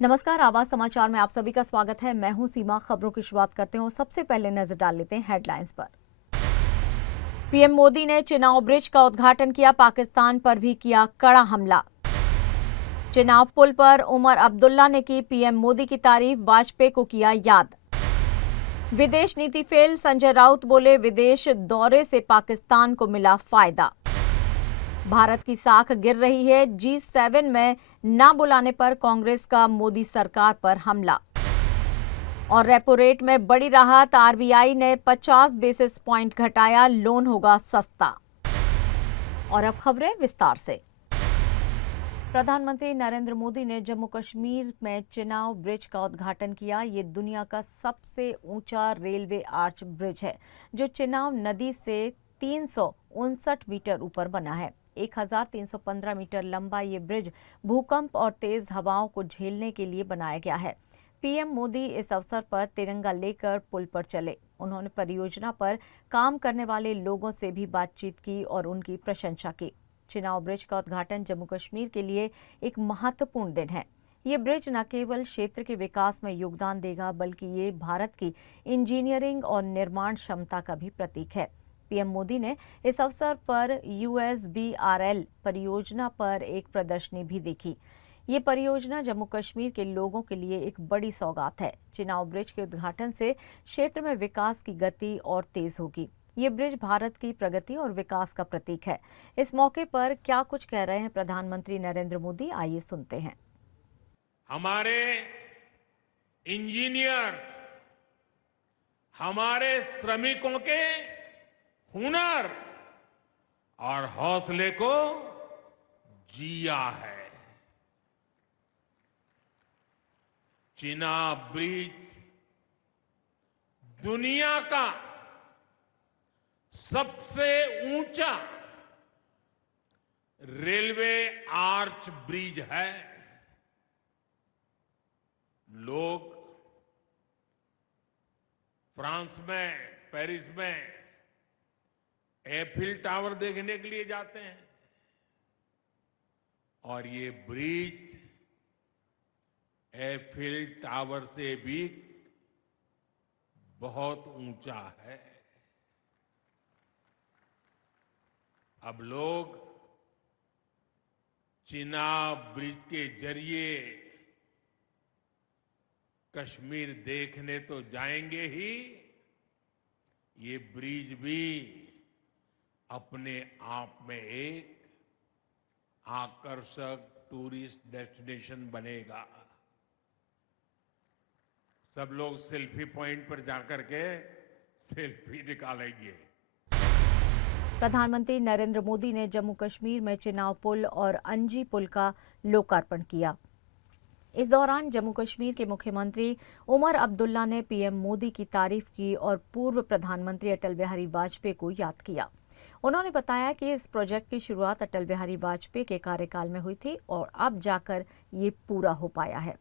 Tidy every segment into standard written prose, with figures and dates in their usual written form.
नमस्कार, आवाज समाचार में आप सभी का स्वागत है। मैं हूं सीमा। खबरों की शुरुआत करते हैं। सबसे पहले नजर डाल लेते हैं हेडलाइंस पर। पीएम मोदी ने चिनाब ब्रिज का उद्घाटन किया, पाकिस्तान पर भी किया कड़ा हमला। चिनाब पुल पर उमर अब्दुल्ला ने की पीएम मोदी की तारीफ, वाजपेयी को किया याद। विदेश नीति फेल, संजय राउत बोले विदेश दौरे से पाकिस्तान को मिला फायदा। भारत की साख गिर रही है, G7 में ना बुलाने पर कांग्रेस का मोदी सरकार पर हमला। और रेपो रेट में बड़ी राहत, आरबीआई ने 50 बेसिस पॉइंट घटाया, लोन होगा सस्ता। और अब खबरें विस्तार से। प्रधानमंत्री नरेंद्र मोदी ने जम्मू कश्मीर में चिनाब ब्रिज का उद्घाटन किया। ये दुनिया का सबसे ऊंचा रेलवे आर्च ब्रिज है, जो चिनाब नदी से 359 मीटर ऊपर बना है। 1315 मीटर लंबा ये ब्रिज भूकंप और तेज हवाओं को झेलने के लिए बनाया गया है। पीएम मोदी इस अवसर पर तिरंगा लेकर पुल पर चले। उन्होंने परियोजना पर काम करने वाले लोगों से भी बातचीत की और उनकी प्रशंसा की। चिनाब ब्रिज का उद्घाटन जम्मू कश्मीर के लिए एक महत्वपूर्ण दिन है। ये ब्रिज न केवल क्षेत्र के विकास में योगदान देगा, बल्कि ये भारत की इंजीनियरिंग और निर्माण क्षमता का भी प्रतीक है। पीएम मोदी ने इस अवसर पर USBRL परियोजना पर एक प्रदर्शनी भी देखी। ये परियोजना जम्मू कश्मीर के लोगों के लिए एक बड़ी सौगात है। चिनाब ब्रिज के उद्घाटन से क्षेत्र में विकास की गति और तेज होगी। ये ब्रिज भारत की प्रगति और विकास का प्रतीक है। इस मौके पर क्या कुछ कह रहे हैं प्रधानमंत्री नरेंद्र मोदी, आइए सुनते हैं। हमारे इंजीनियर्स, हमारे श्रमिकों के हुनर और हौसले को जिया है। चिनाब ब्रिज दुनिया का सबसे ऊंचा रेलवे आर्च ब्रिज है। लोग फ्रांस में, पेरिस में एफिल टावर देखने के लिए जाते हैं, और ये ब्रिज एफिल टावर से भी बहुत ऊंचा है। अब लोग चिनाब ब्रिज के जरिए कश्मीर देखने तो जाएंगे ही, ये ब्रिज भी अपने आप में एक आकर्षक टूरिस्ट डेस्टिनेशन बनेगा। सब लोग सेल्फी पॉइंट पर जाकर के सेल्फी निकालेंगे। प्रधानमंत्री नरेंद्र मोदी ने जम्मू कश्मीर में चिनाब पुल और अंजी पुल का लोकार्पण किया। इस दौरान जम्मू कश्मीर के मुख्यमंत्री उमर अब्दुल्ला ने पीएम मोदी की तारीफ की और पूर्व प्रधानमंत्री अटल बिहारी वाजपेयी को याद किया। उन्होंने बताया कि इस प्रोजेक्ट की शुरुआत अटल बिहारी वाजपेयी के कार्यकाल में हुई थी और अब जाकर ये पूरा हो पाया है।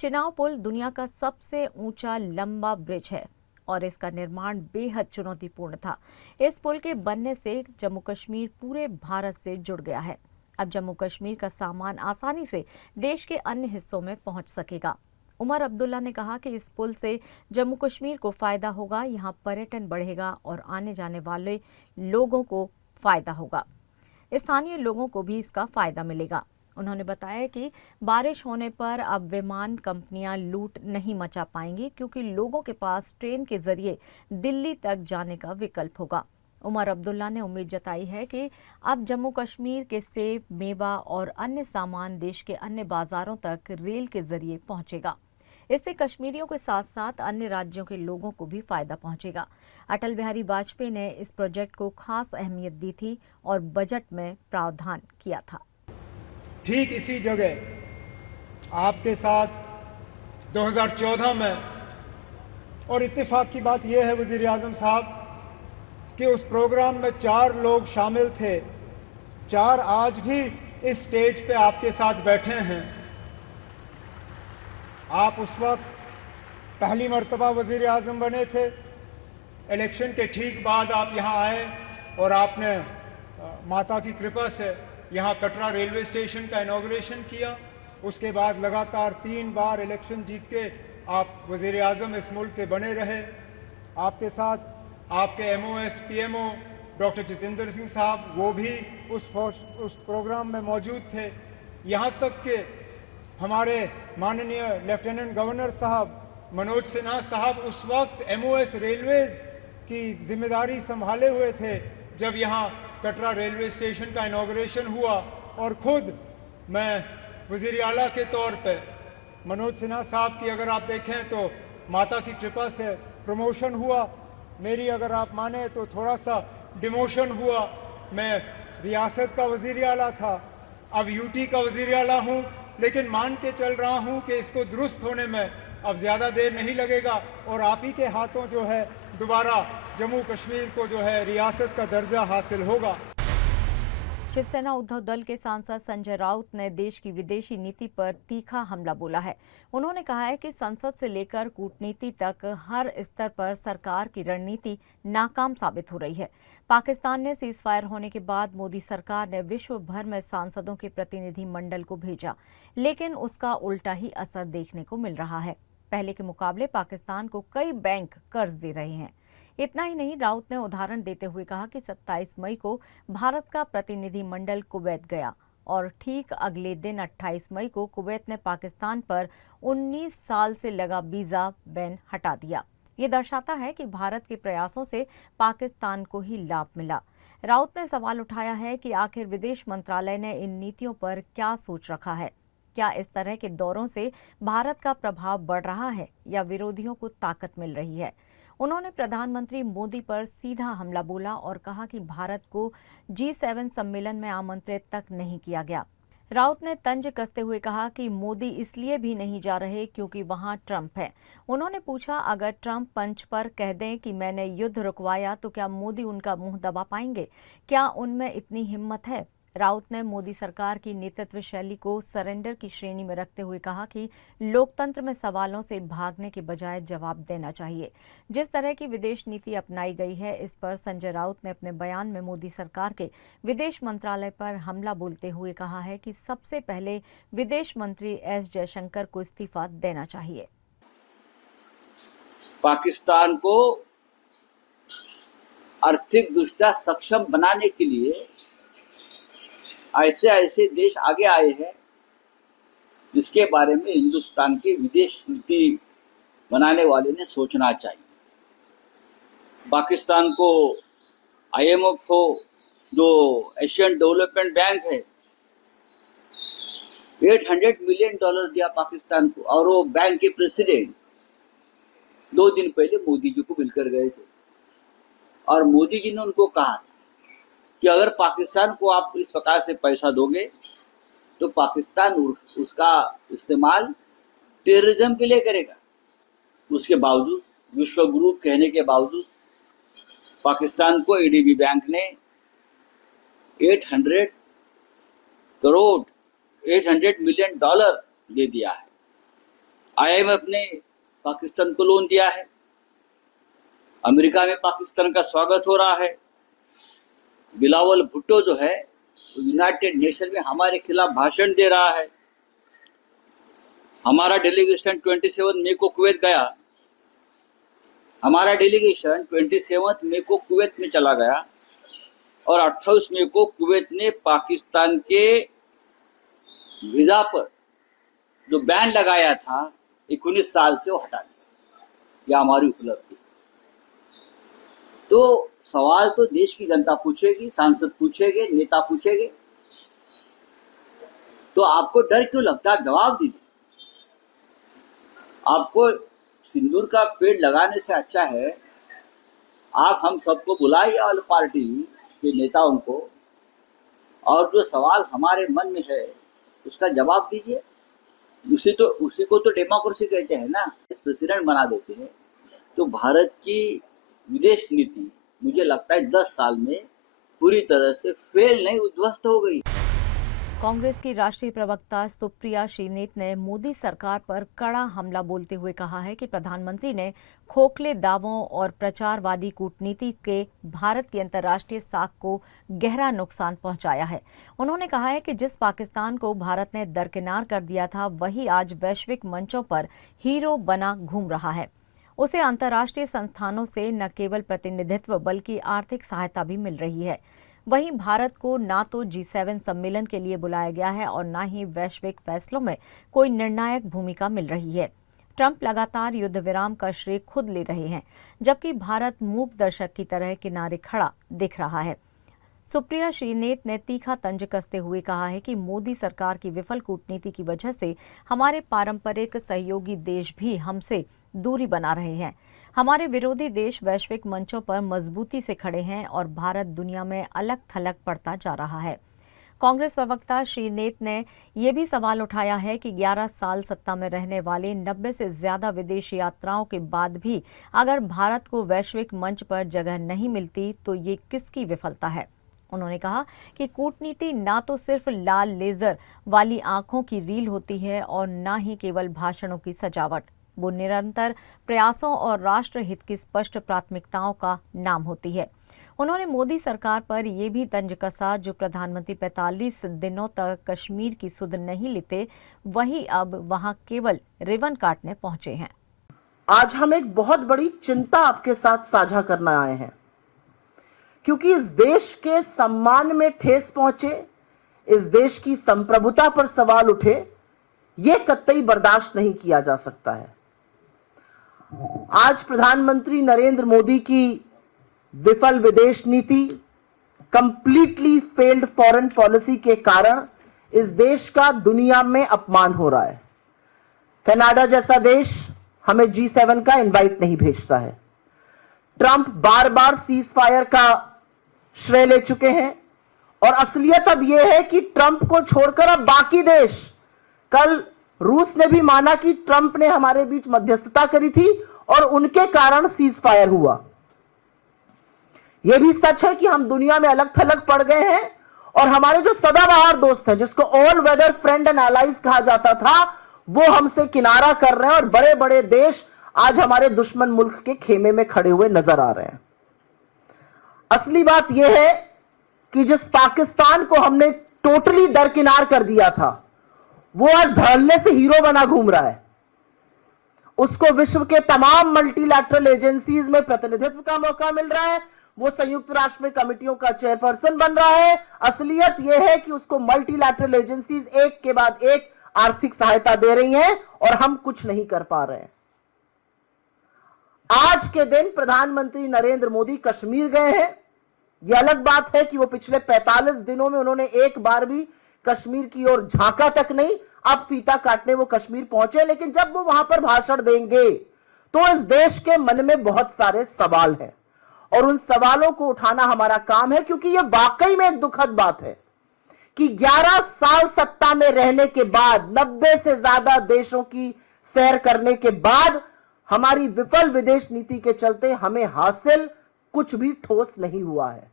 चिनाब पुल दुनिया का सबसे ऊंचा लंबा ब्रिज है और इसका निर्माण बेहद चुनौतीपूर्ण था। इस पुल के बनने से जम्मू कश्मीर पूरे भारत से जुड़ गया है। अब जम्मू कश्मीर का सामान आसानी से देश के अन्य हिस्सों में पहुंच सकेगा। उमर अब्दुल्ला ने कहा कि इस पुल से जम्मू कश्मीर को फायदा होगा, यहाँ पर्यटन बढ़ेगा और आने जाने वाले लोगों को फायदा होगा। स्थानीय लोगों को भी इसका फायदा मिलेगा। उन्होंने बताया कि बारिश होने पर अब विमान कंपनियां लूट नहीं मचा पाएंगी, क्योंकि लोगों के पास ट्रेन के जरिए दिल्ली तक जाने का विकल्प होगा। उमर अब्दुल्ला ने उम्मीद जताई है कि अब जम्मू कश्मीर के सेब, मेवा और अन्य सामान देश के अन्य बाजारों तक रेल के जरिए पहुंचेगा। इससे कश्मीरियों के साथ साथ अन्य राज्यों के लोगों को भी फायदा पहुंचेगा। अटल बिहारी वाजपेयी ने इस प्रोजेक्ट को खास अहमियत दी थी और बजट में प्रावधान किया था। ठीक इसी जगह आपके साथ 2014 में, और इत्तेफाक की बात यह है वजीर आजम साहब कि उस प्रोग्राम में 4 लोग शामिल थे। 4 आज भी इस स्टेज पे आपके साथ बैठे हैं। आप उस वक्त पहली मर्तबा वजीर आजम बने थे। इलेक्शन के ठीक बाद आप यहाँ आए और आपने माता की कृपा से यहाँ कटरा रेलवे स्टेशन का इनॉग्रेशन किया। उसके बाद लगातार 3 बार इलेक्शन जीत के आप वज़ीर आज़म इस मुल्क के बने रहे। आपके साथ आपके MOS PMO doctor Jitendra Singh साहब, वो भी उस प्रोग्राम में मौजूद थे। यहाँ तक कि हमारे माननीय लेफ्टिनेंट गवर्नर साहब मनोज सिन्हा साहब उस वक्त MOS रेलवेज़ की जिम्मेदारी संभाले हुए थे जब यहाँ कटरा रेलवे स्टेशन का इनॉग्रेशन हुआ, और ख़ुद मैं वज़ीर आला के तौर पे मनोज सिन्हा साहब की अगर आप देखें तो माता की कृपा से प्रमोशन हुआ, मेरी अगर आप माने तो थोड़ा सा डिमोशन हुआ। मैं रियासत का वज़ीर आला था, अब UT का वज़ीर आला हूँ, लेकिन मान के चल रहा हूँ कि इसको दुरुस्त होने में अब ज़्यादा देर नहीं लगेगा और आप ही के हाथों जो है दोबारा जम्मू कश्मीर को जो है रियासत का दर्जा हासिल होगा। शिवसेना उद्धव दल के सांसद संजय राउत ने देश की विदेशी नीति पर तीखा हमला बोला है। उन्होंने कहा है कि संसद से लेकर कूटनीति तक हर स्तर पर सरकार की रणनीति नाकाम साबित हो रही है। पाकिस्तान ने सीज़फायर होने के बाद मोदी सरकार ने विश्व भर में सांसदों के प्रतिनिधि मंडल को भेजा, लेकिन उसका उल्टा ही असर देखने को मिल रहा है। पहले के मुकाबले पाकिस्तान को कई बैंक कर्ज दे रहे हैं। इतना ही नहीं, राउत ने उदाहरण देते हुए कहा कि 27 मई को भारत का प्रतिनिधि मंडल कुवैत गया और ठीक अगले दिन 28 मई को कुवैत ने पाकिस्तान पर 19 साल से लगा वीज़ा बैन हटा दिया। ये दर्शाता है कि भारत के प्रयासों से पाकिस्तान को ही लाभ मिला। राउत ने सवाल उठाया है कि आखिर विदेश मंत्रालय ने इन नीतियों पर क्या सोच रखा है। क्या इस तरह के दौरों से भारत का प्रभाव बढ़ रहा है या विरोधियों को ताकत मिल रही है। उन्होंने प्रधानमंत्री मोदी पर सीधा हमला बोला और कहा कि भारत को G7 सम्मेलन में आमंत्रित तक नहीं किया गया। राउत ने तंज कसते हुए कहा कि मोदी इसलिए भी नहीं जा रहे क्योंकि वहां ट्रंप है। उन्होंने पूछा, अगर ट्रंप मंच पर कह दें कि मैंने युद्ध रुकवाया तो क्या मोदी उनका मुंह दबा पाएंगे? क्या उनमें इतनी हिम्मत है? राउत ने मोदी सरकार की नेतृत्व शैली को सरेंडर की श्रेणी में रखते हुए कहा कि लोकतंत्र में सवालों से भागने के बजाय जवाब देना चाहिए। जिस तरह की विदेश नीति अपनाई गई है, इस पर संजय राउत ने अपने बयान में मोदी सरकार के विदेश मंत्रालय पर हमला बोलते हुए कहा है कि सबसे पहले विदेश मंत्री S जयशंकर को इस्तीफा देना चाहिए। पाकिस्तान को आर्थिक दृष्टया सक्षम बनाने के लिए ऐसे देश आगे आए हैं जिसके बारे में हिंदुस्तान के विदेश नीति बनाने वाले ने सोचना चाहिए। पाकिस्तान को IMF को, जो एशियन डेवलपमेंट बैंक है, $800 मिलियन दिया पाकिस्तान को, और वो बैंक के प्रेसिडेंट 2 दिन पहले मोदी जी को मिलकर गए थे और मोदी जी ने उनको कहा कि अगर पाकिस्तान को आप इस प्रकार से पैसा दोगे तो पाकिस्तान उसका इस्तेमाल टेररिज्म के लिए करेगा। उसके बावजूद, विश्व गुरु कहने के बावजूद, पाकिस्तान को ADB बैंक ने $800 मिलियन दे दिया है। IMF ने पाकिस्तान को लोन दिया है। अमेरिका में पाकिस्तान का स्वागत हो रहा है। बिलावल भुट्टो जो है यूनाइटेड नेशन में हमारे खिलाफ भाषण दे रहा है। हमारा डेलीगेशन 27 मई को कुवैत गया। हमारा डेलीगेशन 27 मई को कुवैत में चला गया और 28 मई को कुवैत ने पाकिस्तान के वीजा पर जो बैन लगाया था 19 साल से, वो हटा दिया। यह हमारी उपलब्धि। तो सवाल तो देश की जनता पूछेगी, सांसद पूछेंगे, नेता पूछेंगे, तो आपको डर क्यों लगता है? जवाब दीजिए। आपको सिंदूर का पेड़ लगाने से अच्छा है आप हम सबको बुलाइए, ऑल पार्टी के नेताओं को, और जो सवाल हमारे मन में है उसका जवाब दीजिए। उसी को तो डेमोक्रेसी कहते हैं ना। प्रेसिडेंट बना देते हैं। तो भारत की विदेश नीति मुझे लगता है 10 साल में पूरी तरह से फेल नहीं, उद्ध्वस्त हो गई। कांग्रेस की राष्ट्रीय प्रवक्ता सुप्रिया श्रीनेत ने मोदी सरकार पर कड़ा हमला बोलते हुए कहा है कि प्रधानमंत्री ने खोखले दावों और प्रचारवादी कूटनीति के भारत की अंतर्राष्ट्रीय साख को गहरा नुकसान पहुंचाया है। उन्होंने कहा है कि जिस पाकिस्तान को भारत ने दरकिनार कर दिया था, वही आज वैश्विक मंचों पर हीरो बना घूम रहा है। उसे अंतर्राष्ट्रीय संस्थानों से न केवल प्रतिनिधित्व बल्कि आर्थिक सहायता भी मिल रही है। वहीं भारत को ना तो G7 सम्मेलन के लिए बुलाया गया है और न ही वैश्विक फैसलों में कोई निर्णायक भूमिका मिल रही है। ट्रंप लगातार युद्ध विराम का श्रेय खुद ले रहे हैं, जबकि भारत मूक दर्शक की तरह किनारे खड़ा दिख रहा है। सुप्रिया श्रीनेत ने तीखा तंज कसते हुए कहा है कि मोदी सरकार की विफल कूटनीति की वजह से हमारे पारंपरिक सहयोगी देश भी हमसे दूरी बना रहे हैं। हमारे विरोधी देश वैश्विक मंचों पर मजबूती से खड़े हैं और भारत दुनिया में अलग थलग पड़ता जा रहा है। कांग्रेस प्रवक्ता श्रीनेत ने यह भी सवाल उठाया है कि 11 साल सत्ता में रहने वाले 90 से ज्यादा विदेश यात्राओं के बाद भी अगर भारत को वैश्विक मंच पर जगह नहीं मिलती तो ये किसकी विफलता है। उन्होंने कहा कि कूटनीति ना तो सिर्फ लाल लेजर वाली आंखों की रील होती है और ना ही केवल भाषणों की सजावट। वो निरंतर प्रयासों और राष्ट्र हित की स्पष्ट प्राथमिकताओं का नाम होती है। उन्होंने मोदी सरकार पर यह भी तंज कसा जो प्रधानमंत्री 45 दिनों तक कश्मीर की सुध नहीं लेते, वही अब वहां केवल रिबन काटने पहुंचे हैं। आज हम एक बहुत बड़ी चिंता आपके साथ साझा करने आए हैं, क्योंकि इस देश के सम्मान में ठेस पहुंचे, इस देश की संप्रभुता पर सवाल उठे, यह कतई बर्दाश्त नहीं किया जा सकता है। आज प्रधानमंत्री नरेंद्र मोदी की विफल विदेश नीति, कंप्लीटली फेल्ड फॉरेन पॉलिसी के कारण इस देश का दुनिया में अपमान हो रहा है। कनाडा जैसा देश हमें G7 का इनवाइट नहीं भेजता है। ट्रंप बार बार सीज फायर का श्रेय ले चुके हैं और असलियत अब यह है कि ट्रंप को छोड़कर अब बाकी देश, कल रूस ने भी माना कि ट्रंप ने हमारे बीच मध्यस्थता करी थी और उनके कारण सीज फायर हुआ। यह भी सच है कि हम दुनिया में अलग थलग पड़ गए हैं और हमारे जो सदाबहार दोस्त हैं, जिसको all weather friend and allies कहा जाता था, वो हमसे किनारा कर रहे हैं और बड़े बड़े देश आज हमारे दुश्मन मुल्क के खेमे में खड़े हुए नजर आ रहे हैं। असली बात यह है कि जिस पाकिस्तान को हमने टोटली दरकिनार कर दिया था, वो आज धड़ल्ले से हीरो बना घूम रहा है। उसको विश्व के तमाम मल्टीलैटरल एजेंसीज में प्रतिनिधित्व का मौका मिल रहा है, वो संयुक्त राष्ट्र में कमिटियों का चेयरपर्सन बन रहा है। असलियत यह है कि उसको मल्टीलैटरल एजेंसीज एक के बाद एक आर्थिक सहायता दे रही हैं और हम कुछ नहीं कर पा रहे हैं। आज के दिन प्रधानमंत्री नरेंद्र मोदी कश्मीर गए हैं। यह अलग बात है कि वो पिछले 45 दिनों में उन्होंने एक बार भी कश्मीर की ओर झांका तक नहीं। अब फीता काटने वो कश्मीर पहुंचे, लेकिन जब वो वहां पर भाषण देंगे तो इस देश के मन में बहुत सारे सवाल हैं और उन सवालों को उठाना हमारा काम है, क्योंकि यह वाकई में एक दुखद बात है कि 11 साल सत्ता में रहने के बाद, 90 से ज्यादा देशों की सैर करने के बाद, हमारी विफल विदेश नीति के चलते हमें हासिल कुछ भी ठोस नहीं हुआ है।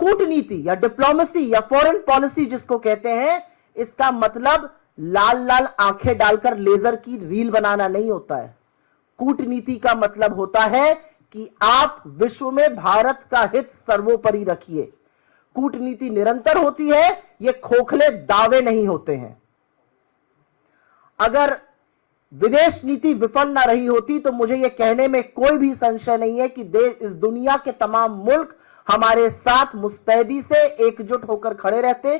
कूटनीति या डिप्लोमेसी या फॉरेन पॉलिसी जिसको कहते हैं, इसका मतलब लाल लाल आंखें डालकर लेजर की रील बनाना नहीं होता है। कूटनीति का मतलब होता है कि आप विश्व में भारत का हित सर्वोपरि रखिए। कूटनीति निरंतर होती है, ये खोखले दावे नहीं होते हैं। अगर विदेश नीति विफल ना रही होती तो मुझे यह कहने में कोई भी संशय नहीं है कि इस दुनिया के तमाम मुल्क हमारे साथ मुस्तैदी से एकजुट होकर खड़े रहते।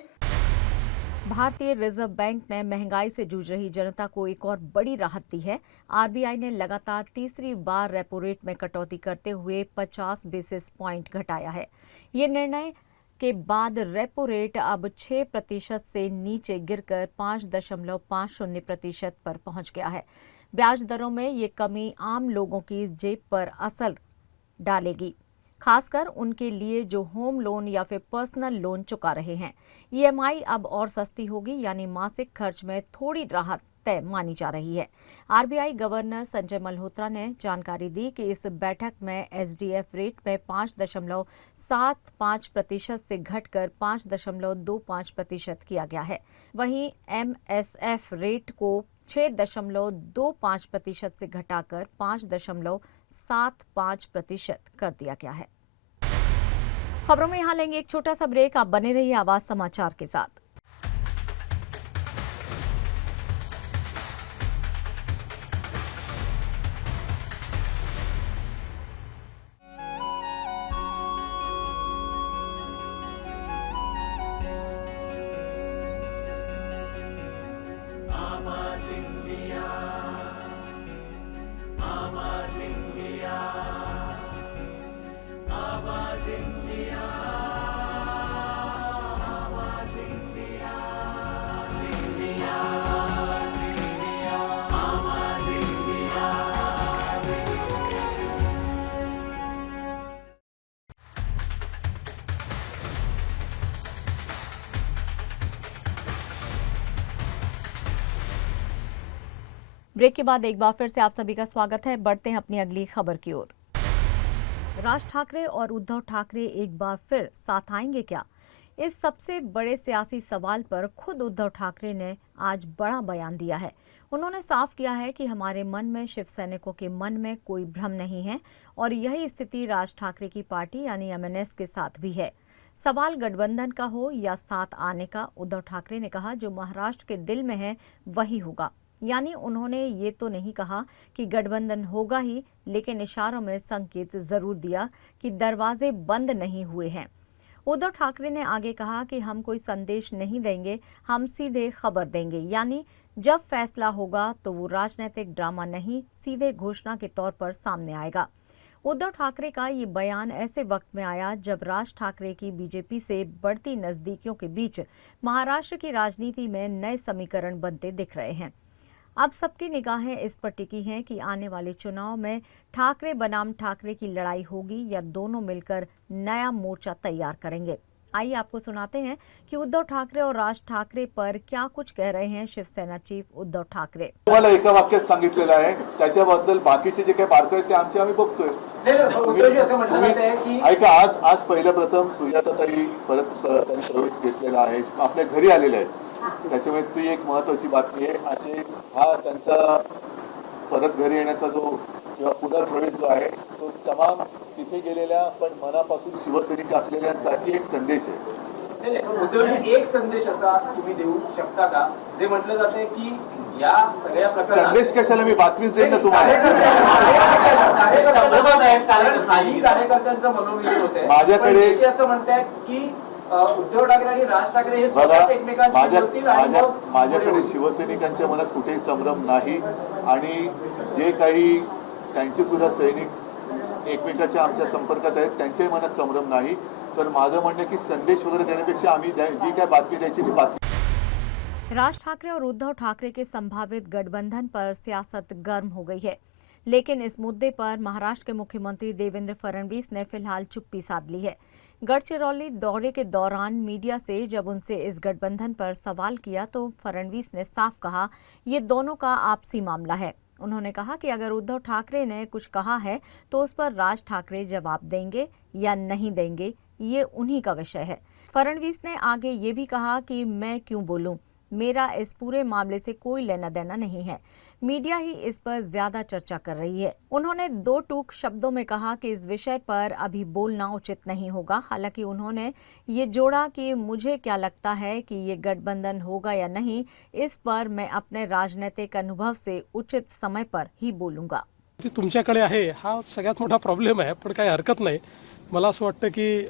भारतीय रिजर्व बैंक ने महंगाई से जूझ रही जनता को एक और बड़ी राहत दी है। आरबीआई ने लगातार तीसरी बार रेपो रेट में कटौती करते हुए 50 बेसिस पॉइंट घटाया है। ये निर्णय के बाद रेपो रेट अब 6% से नीचे गिरकर 5.50% पर पहुंच गया है। ब्याज दरों में ये कमी आम लोगों की जेब पर असर डालेगी। खासकर उनके लिए जो होम लोन या फिर पर्सनल लोन चुका रहे हैं। ईएमआई अब और सस्ती होगी, यानी मासिक खर्च में थोड़ी राहत तय मानी जा रही है। आरबीआई गवर्नर संजय मल्होत्रा ने जानकारी दी कि इस बैठक में एसडीएफ रेट में 5.75% से घटकर 5.25% किया गया है। वहीं एमएसएफ रेट को 6.25% से घटाकर 5.75% कर दिया गया है। खबरों में यहाँ लेंगे एक छोटा सा ब्रेक। आप बने रहिए आवाज समाचार के साथ। ब्रेक के बाद एक बार फिर से आप सभी का स्वागत है। बढ़ते हैं अपनी अगली खबर की ओर। राज ठाकरे और उद्धव ठाकरे एक बार फिर साथ आएंगे क्या? इस सबसे बड़े सियासी सवाल पर खुद उद्धव ठाकरे ने आज बड़ा बयान दिया है। उन्होंने साफ किया है कि हमारे मन में, शिव सैनिकों के मन में कोई भ्रम नहीं है और यही स्थिति राज ठाकरे की पार्टी यानी एमएनएस के साथ भी है। सवाल गठबंधन का हो या साथ आने का, उद्धव ठाकरे ने कहा जो महाराष्ट्र के दिल में है वही होगा। यानी उन्होंने ये तो नहीं कहा कि गठबंधन होगा ही, लेकिन इशारों में संकेत जरूर दिया कि दरवाजे बंद नहीं हुए हैं। उद्धव ठाकरे ने आगे कहा कि हम कोई संदेश नहीं देंगे, हम सीधे खबर देंगे, यानी जब फैसला होगा तो वो राजनीतिक ड्रामा नहीं, सीधे घोषणा के तौर पर सामने आएगा। उद्धव ठाकरे का ये बयान ऐसे वक्त में आया जब राज ठाकरे की बीजेपी से बढ़ती नजदीकियों के बीच महाराष्ट्र की राजनीति में नए समीकरण बनते दिख रहे हैं। अब सबकी निगाहें इस पर टिकी हैं कि आने वाले चुनाव में ठाकरे बनाम ठाकरे की लड़ाई होगी या दोनों मिलकर नया मोर्चा तैयार करेंगे। आइए आपको सुनाते हैं कि उद्धव ठाकरे और राज ठाकरे पर क्या कुछ कह रहे हैं शिवसेना चीफ उद्धव ठाकरे। तुम्हाला एका वाक्यात सांगितलेलं आहे, त्याच्याबद्दल बाकीचे जे काही बारकावे ते आम्ही बघतोय। ऐका, आज पहिल्या प्रथम सुजाताताई परत त्यांनी प्रवेश घेतलेला आहे, आपल्या घरी आलेले आहेत। त्याच्यामुळे ती एक महत्वाची बातमी आहे। असे हा त्यांचा परत घरी येण्याचा जो किंवा पुनर्प्रवेश जो आहे तो तमाम तिथे गेलेल्या पण मनापासून शिवसैनिक असलेल्यांसाठी एक संदेश आहे। उद्धवजी, एक संदेश असा तुम्ही देऊ शकता का जे म्हटलं जाते की या सगळ्या प्रकरणात संदेश कशाला, मी बातमीच देईन ना तुम्हाला। कारण खाली कार्यकर्त्यांचं मनोविलीन होते, माझ्याकडे असं म्हणतायत की उद्धव ठाकरे आणि राज ठाकरे हे स्वतःच एकमेकांशी बोलतील आणि माझ्याकडे शिवसैनिकांच्या मनात कुठेही संभ्रम नाही आणि जे काही त्यांचे सुद्धा सैनिक एकमेकांच्या आमच्या संपर्कात आहेत त्यांच्याही मनात संभ्रम नाही। तर माझं म्हणणं की संदेश वगैरे देण्यापेक्षा आम्ही जी काय बातमी द्यायची ती बातमी। राज ठाकरे और उद्धव ठाकरे के संभावित गठबंधन पर सियासत गर्म हो गई है, लेकिन इस मुद्दे पर महाराष्ट्र के मुख्यमंत्री देवेंद्र फडणवीस ने फिलहाल चुप्पी साध ली है। गढ़चिरौली दौरे के दौरान मीडिया से जब उनसे इस गठबंधन पर सवाल किया तो फडणवीस ने साफ कहा ये दोनों का आपसी मामला है। उन्होंने कहा कि अगर उद्धव ठाकरे ने कुछ कहा है तो उस पर राज ठाकरे जवाब देंगे या नहीं देंगे, ये उन्हीं का विषय है। फडणवीस ने आगे ये भी कहा कि मैं क्यों बोलूं, मेरा इस पूरे मामले से कोई लेना देना नहीं है, मीडिया ही इस पर ज्यादा चर्चा कर रही है। उन्होंने दो टूक शब्दों में कहा कि इस विषय पर अभी बोलना उचित नहीं होगा। हालांकि उन्होंने ये जोड़ा कि मुझे क्या लगता है कि ये गठबंधन होगा या नहीं, इस पर मैं अपने राजनीतिक अनुभव से उचित समय पर ही बोलूंगा। ती तुमच्याकडे आहे हा सगळ्यात मोठा प्रॉब्लेम आहे, पण काही हरकत नाही। मला असं वाटतं की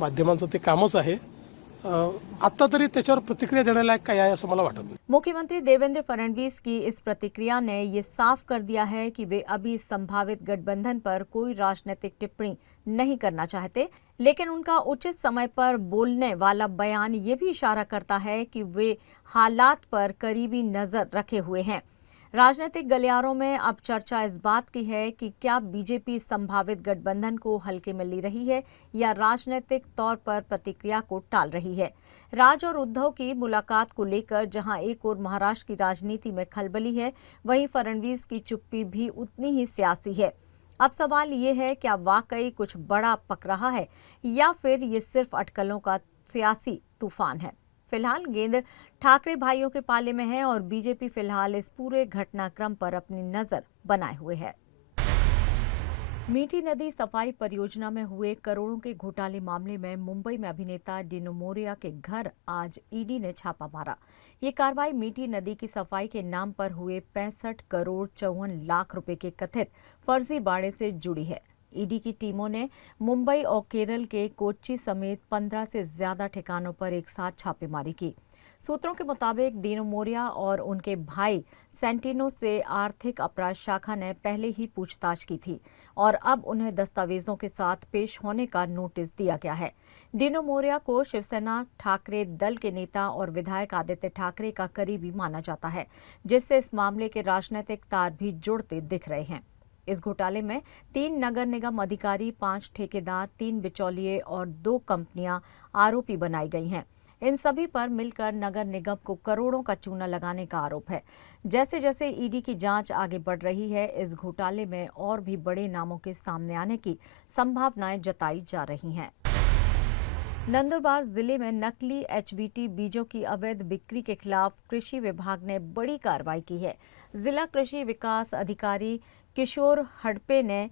माध्यमांचं ते कामच आहे। आता तरी त्याच्यावर प्रतिक्रिया देण्याला लायक काय आहे असं मला वाटत नाही। मुख्यमंत्री देवेंद्र फडणवीस की इस प्रतिक्रिया ने ये साफ कर दिया है कि वे अभी संभावित गठबंधन पर कोई राजनीतिक टिप्पणी नहीं करना चाहते, लेकिन उनका उचित समय पर बोलने वाला बयान ये भी इशारा करता है कि वे हालात पर करीबी नजर रखे हुए हैं। राजनीतिक गलियारों में अब चर्चा इस बात की है कि क्या बीजेपी संभावित गठबंधन को हल्के में ले रही है या राजनीतिक तौर पर प्रतिक्रिया को टाल रही है। राज और उद्धव की मुलाकात को लेकर जहां एक ओर महाराष्ट्र की राजनीति में खलबली है, वहीं फडणवीस की चुप्पी भी उतनी ही सियासी है। अब सवाल ये है, क्या वाकई कुछ बड़ा पक रहा है या फिर ये सिर्फ अटकलों का सियासी तूफान है। फिलहाल गेंद ठाकरे भाइयों के पाले में है और बीजेपी फिलहाल इस पूरे घटनाक्रम पर अपनी नजर बनाए हुए है। मीठी नदी सफाई परियोजना में हुए करोड़ों के घोटाले मामले में मुंबई में अभिनेता डिनो मोरिया के घर आज ईडी ने छापा मारा। ये कार्रवाई मीठी नदी की सफाई के नाम पर हुए 65 करोड़ 54 लाख रुपए के कथित फर्जी बाड़े से जुड़ी है। ईडी की टीमों ने मुंबई और केरल के कोच्चि समेत 15 से ज्यादा ठिकानों पर एक साथ छापेमारी की। सूत्रों के मुताबिक डिनो मोरिया और उनके भाई सेंटिनो से आर्थिक अपराध शाखा ने पहले ही पूछताछ की थी और अब उन्हें दस्तावेजों के साथ पेश होने का नोटिस दिया गया है। डिनो मोरिया को शिवसेना ठाकरे दल के नेता और विधायक आदित्य ठाकरे का करीबी माना जाता है, जिससे इस मामले के राजनीतिक तार भी जुड़ते दिख रहे हैं। इस घोटाले में 3 नगर निगम अधिकारी, 5 ठेकेदार, 3 बिचौलिए और 2 कंपनियां आरोपी बनाई गई हैं। इन सभी पर मिलकर नगर निगम को करोड़ों का चूना लगाने का आरोप है। जैसे जैसे ईडी की जांच आगे बढ़ रही है, इस घोटाले में और भी बड़े नामों के सामने आने की संभावनाएं जताई जा रही हैं। नंदुरबार जिले में नकली एचबीटी बीजों की अवैध बिक्री के खिलाफ कृषि विभाग ने बड़ी कार्रवाई की है। जिला कृषि विकास अधिकारी किशोर हड़पे ने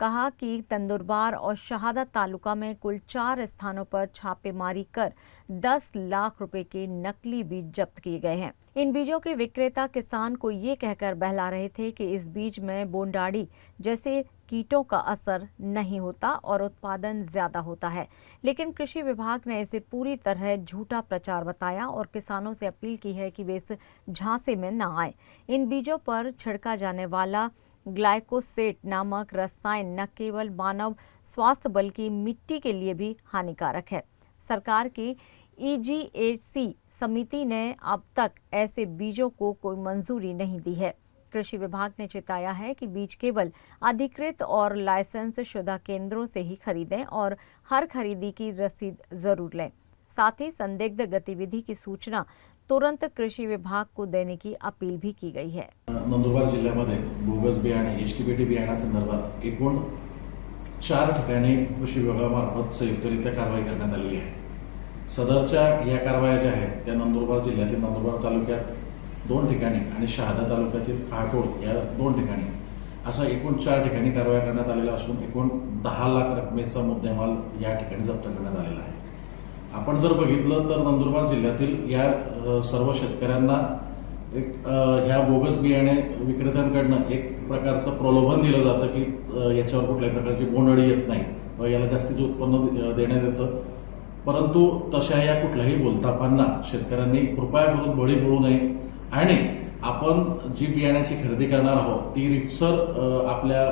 कहा कि नंदुरबार और शहादा तालुका में कुल 4 स्थानों पर छापेमारी कर 10 लाख रुपए के नकली बीज जब्त किए गए हैं। इन बीजों के विक्रेता किसान को ये कहकर बहला रहे थे कि इस बीज में बोंडाड़ी जैसे कीटों का असर नहीं होता और उत्पादन ज्यादा होता है, लेकिन कृषि विभाग ने इसे पूरी तरह झूठा प्रचार बताया और किसानों से अपील की है कि वे इस झांसे में न आए। इन बीजों पर छिड़का जाने वाला ग्लाइकोसेट नामक रसायन न केवल मानव स्वास्थ्य बल्कि मिट्टी के लिए भी हानिकारक है। सरकार की EGAC समिति ने अब तक ऐसे बीजों को कोई मंजूरी नहीं दी है। कृषि विभाग ने चेताया है कि बीज केवल अधिकृत और लाइसेंस शुदा केंद्रों से ही खरीदें और हर खरीदी की रसीद जरूर लें। साथ ही संदिग्ध गतिविधि की सूचना तुरंत कृषी विभाग को देने की अपील भी की गई है। नंदुरबार जिल्ह्यामध्ये बोगस बियाणे HTBT बियाण्यासंदर्भात एकूण 4 ठिकाणी कृषी विभागामार्फत संयुक्तरित्या कारवाई करण्यात आलेली आहे। सदरच्या या कारवाया ज्या आहेत त्या नंदुरबार जिल्ह्यातील नंदुरबार तालुक्यात 2 ठिकाणी आणि शहादा तालुक्यातील काटोड या 2 ठिकाणी असा एकूण 4 ठिकाणी कारवाया करण्यात आलेल्या असून एकूण 10 लाख रकमेचा मुद्देमाल या ठिकाणी जप्त करण्यात आलेला आहे। आपण जर बघितलं तर नंदुरबार जिल्ह्यातील या सर्व शेतकऱ्यांना एक ह्या बोगस बियाणे विक्रेत्यांकडनं एक प्रकारचं प्रलोभन दिलं जातं की याच्यावर कुठल्याही प्रकारची बोंडअळी येत नाही व याला जास्तीचं उत्पन्न देण्यात येतं, परंतु तशा या कुठल्याही बोलतापांना शेतकऱ्यांनी कृपया करून बळी पडू नये आणि आपण जी बियाण्याची खरेदी करणार आहोत ती रितसर आपल्या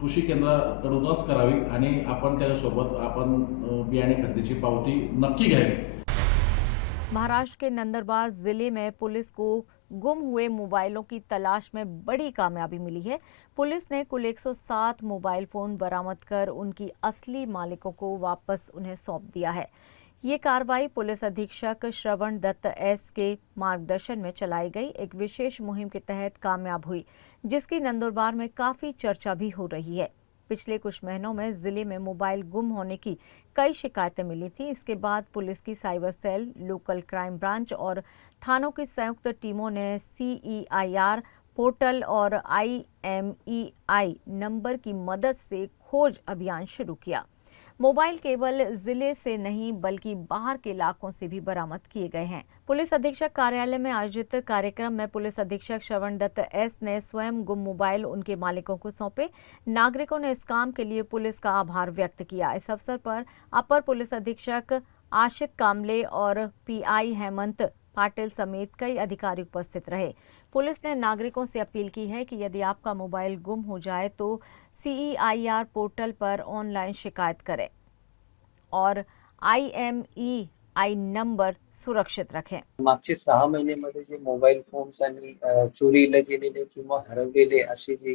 कृषी केंद्राकडूनच करावी आणि आपण त्याच्यासोबत आपण बियाणे खरेदीची पावती नक्की घ्यावी। महाराष्ट्र के नंदुरबार जिले में पुलिस को गुम हुए मोबाइलों की तलाश में बड़ी कामयाबी मिली है। पुलिस ने कुल 107 मोबाइल फोन बरामद कर उनकी असली मालिकों को वापस उन्हें सौंप दिया है। ये कार्रवाई पुलिस अधीक्षक श्रवण दत्त एस के मार्गदर्शन में चलाई गई एक विशेष मुहिम के तहत कामयाब हुई, जिसकी नंदुरबार में काफी चर्चा भी हो रही है। पिछले कुछ महीनों में जिले में मोबाइल गुम होने की कई शिकायतें मिली थी। इसके बाद पुलिस की cyber cell, local crime branch और थानों की संयुक्त टीमों ने CEIR पोर्टल और IMEI नंबर की मदद से खोज अभियान शुरू किया। मोबाइल केवल जिले से नहीं बल्कि बाहर के इलाकों से भी बरामद किए गए हैं। पुलिस अधीक्षक कार्यालय में आयोजित कार्यक्रम में पुलिस अधीक्षक श्रवण दत्त एस ने स्वयं गुम मोबाइल उनके मालिकों को सौंपे। नागरिकों ने इस काम के लिए पुलिस का आभार व्यक्त किया। इस अवसर पर अपर पुलिस अधीक्षक आशित कामले और PI हेमंत पाटिल समेत कई अधिकारी उपस्थित रहे। पुलिस ने नागरिकों से अपील की है कि यदि आपका मोबाइल गुम हो जाए तो CEIR पोर्टल पर ऑनलाइन शिकायत करें और IMEI आय नंबर सुरक्षित रखें। मागचे 6 महिन्यामध्ये जे मोबाईल फोन्स आणि चोरीला गेलेले किंवा हरवलेले अशी जी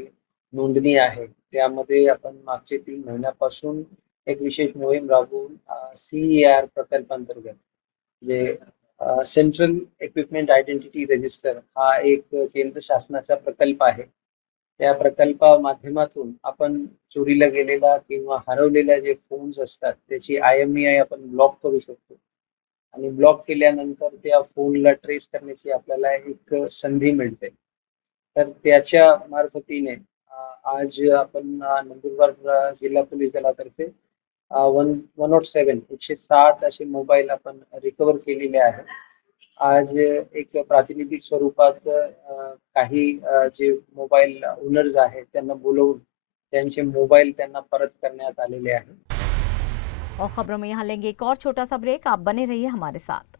नोंदणी आहे, त्यामध्ये आपण मागचे 3 महिन्यापासून एक विशेष मोहीम राबवून CER प्रकल्पांतर्गत जे सेंट्रल इक्विपमेंट आयडेंटिटी रजिस्टर हा एक केंद्र शासनाचा प्रकल्प आहे. त्या प्रकल्पा माध्यमातून आपण चोरीला गेलेला किंवा हरवलेल्या जे फोन्स असतात त्याची IMEI आपण ब्लॉक करू शकतो. आणि ब्लॉक केल्यानंतर त्या फोनला ट्रेस करण्याची आपल्याला एक संधी मिळते. तर त्याच्या मार्फतीने आज आपण नंदुरबार जिल्हा पोलीस दलातर्फे 107 असे मोबाईल आपण रिकव्हर केलेले आहे. आज एक प्रातिनिधिक स्वरूपात काही जे मोबाईल ओनर्स आहेत त्यांना बोलवून त्यांचे मोबाईल त्यांना परत करण्यात आलेले आहे. और खबरों में यहाँ लेंगे एक और छोटा सा ब्रेक, आप बने रहिए हमारे साथ।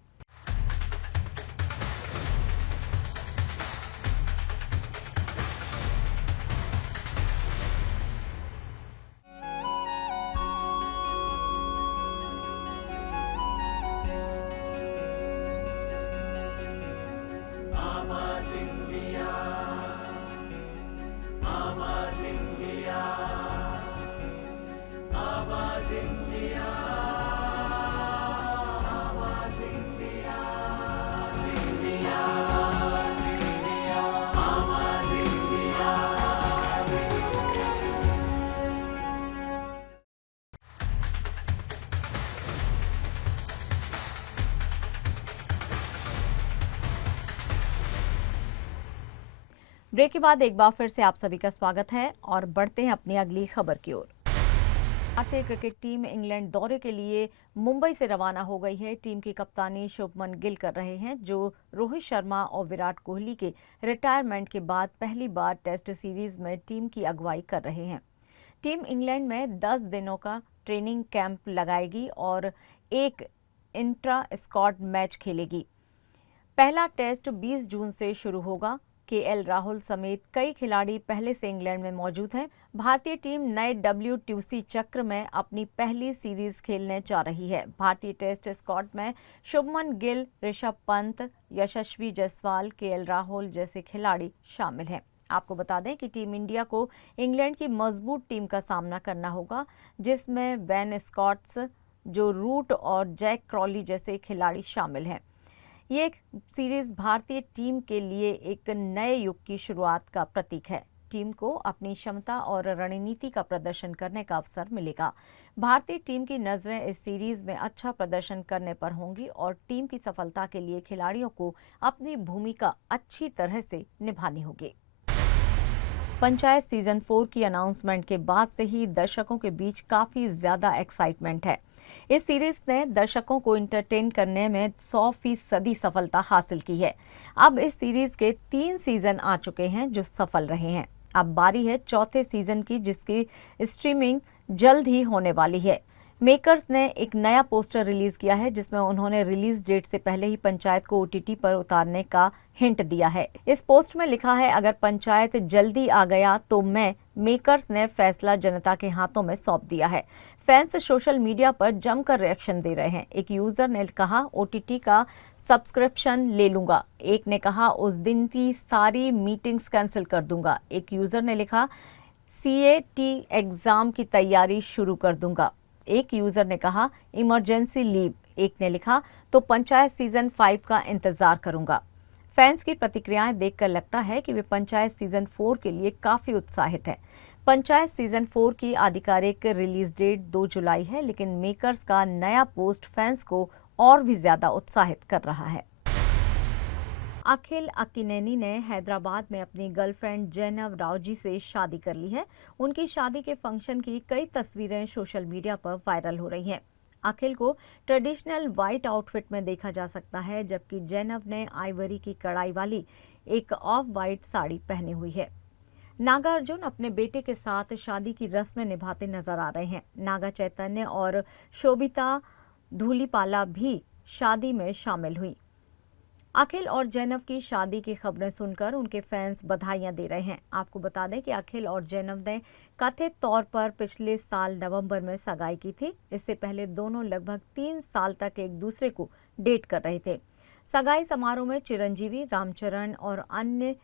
ब्रेक के बाद एक बार फिर से आप सभी का स्वागत है और बढ़ते हैं अपनी अगली खबर की ओर। भारतीय क्रिकेट टीम इंग्लैंड दौरे के लिए मुंबई से रवाना हो गई है। टीम की कप्तानी शुभमन गिल कर रहे हैं, जो रोहित शर्मा और विराट कोहली के रिटायरमेंट के बाद पहली बार टेस्ट सीरीज में टीम की अगुवाई कर रहे हैं। टीम इंग्लैंड में 10 दिनों का ट्रेनिंग कैंप लगाएगी और एक इंट्रा स्क्वाड मैच खेलेगी। पहला टेस्ट 20 जून से शुरू होगा। KL राहुल समेत कई खिलाड़ी पहले से इंग्लैंड में मौजूद हैं। भारतीय टीम नए WTC चक्र में अपनी पहली सीरीज खेलने जा रही है। भारतीय टेस्ट स्क्वाड में शुभमन गिल, ऋषभ पंत, यशस्वी जायसवाल, KL राहुल जैसे खिलाड़ी शामिल हैं। आपको बता दें कि टीम इंडिया को इंग्लैंड की मजबूत टीम का सामना करना होगा, जिसमें बेन स्कॉट्स, जो रूट और जैक क्रॉली जैसे खिलाड़ी शामिल हैं। ये एक सीरीज भारतीय टीम के लिए एक नए युग की शुरुआत का प्रतीक है। टीम को अपनी क्षमता और रणनीति का प्रदर्शन करने का अवसर मिलेगा। भारतीय टीम की नजरें इस सीरीज में अच्छा प्रदर्शन करने पर होंगी और टीम की सफलता के लिए खिलाड़ियों को अपनी भूमिका अच्छी तरह से निभानी होगी। पंचायत सीजन 4 की अनाउंसमेंट के बाद से ही दर्शकों के बीच काफी ज्यादा एक्साइटमेंट है। इस सीरीज ने दर्शकों को एंटरटेन करने में 100% सफलता हासिल की है। अब इस सीरीज के 3 सीजन आ चुके हैं जो सफल रहे हैं। अब बारी है चौथे सीजन की, जिसकी स्ट्रीमिंग जल्द ही होने वाली है। मेकर्स ने एक नया पोस्टर रिलीज किया है, जिसमें उन्होंने रिलीज डेट से पहले ही पंचायत को OTT पर उतारने का हिंट दिया है। इस पोस्ट में लिखा है, अगर पंचायत जल्दी आ गया तो मैं। मेकर्स ने फैसला जनता के हाथों में सौंप दिया है। फैंस सोशल मीडिया पर जमकर रिएक्शन दे रहे हैं। एक यूजर ने कहा, OTT का सब्सक्रिप्शन ले लूंगा। एक ने कहा, उस दिन की सारी मीटिंग्स कैंसिल कर दूंगा। एक यूजर ने लिखा, CAT एग्जाम की तैयारी शुरू कर दूंगा। एक यूजर ने कहा, इमरजेंसी लीव। एक ने लिखा, तो पंचायत सीजन 5 का इंतजार करूंगा। फैंस की प्रतिक्रियाएं देखकर लगता है कि वे पंचायत सीजन 4 के लिए काफी उत्साहित हैं। पंचायत सीजन 4 की आधिकारिक रिलीज डेट 2 जुलाई है, लेकिन मेकर्स का नया पोस्ट फैंस को और भी ज्यादा उत्साहित कर रहा है। अखिल अक्किनेनी ने हैदराबाद में अपनी गर्लफ्रेंड जैनब रावजी से शादी कर ली है। उनकी शादी के फंक्शन की कई तस्वीरें सोशल मीडिया पर वायरल हो रही हैं। अखिल को ट्रेडिशनल व्हाइट आउटफिट में देखा जा सकता है, जबकि जैनब ने आइवरी की कढ़ाई वाली एक ऑफ व्हाइट साड़ी पहनी हुई है। नागार्जुन अपने बेटे के साथ शादी की रस्में निभाते नजर आ रहे हैं। नागा चैतन्य और शोभिता धूलिपाला भी शादी में शामिल हुई। अखिल और जैनब की शादी की खबरें सुनकर उनके फैंस बधाइयां दे रहे हैं। आपको बता दें कि अखिल और जैनब ने कथित तौर पर पिछले साल नवंबर में सगाई की थी। इससे पहले दोनों लगभग 3 साल तक एक दूसरे को डेट कर रहे थे। सगाई समारोह में चिरंजीवी, रामचरण और अन्य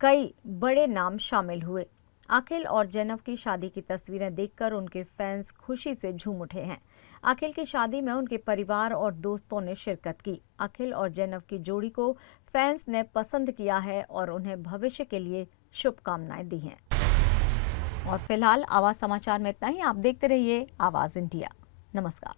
कई बड़े नाम शामिल हुए। अखिल और जैनब की शादी की तस्वीरें देखकर उनके फैंस खुशी से झूम उठे हैं। अखिल की शादी में उनके परिवार और दोस्तों ने शिरकत की। अखिल और जैनब की जोड़ी को फैंस ने पसंद किया है और उन्हें भविष्य के लिए शुभकामनाएं दी हैं। और फिलहाल आवाज समाचार में इतना ही। आप देखते रहिए आवाज इंडिया। नमस्कार।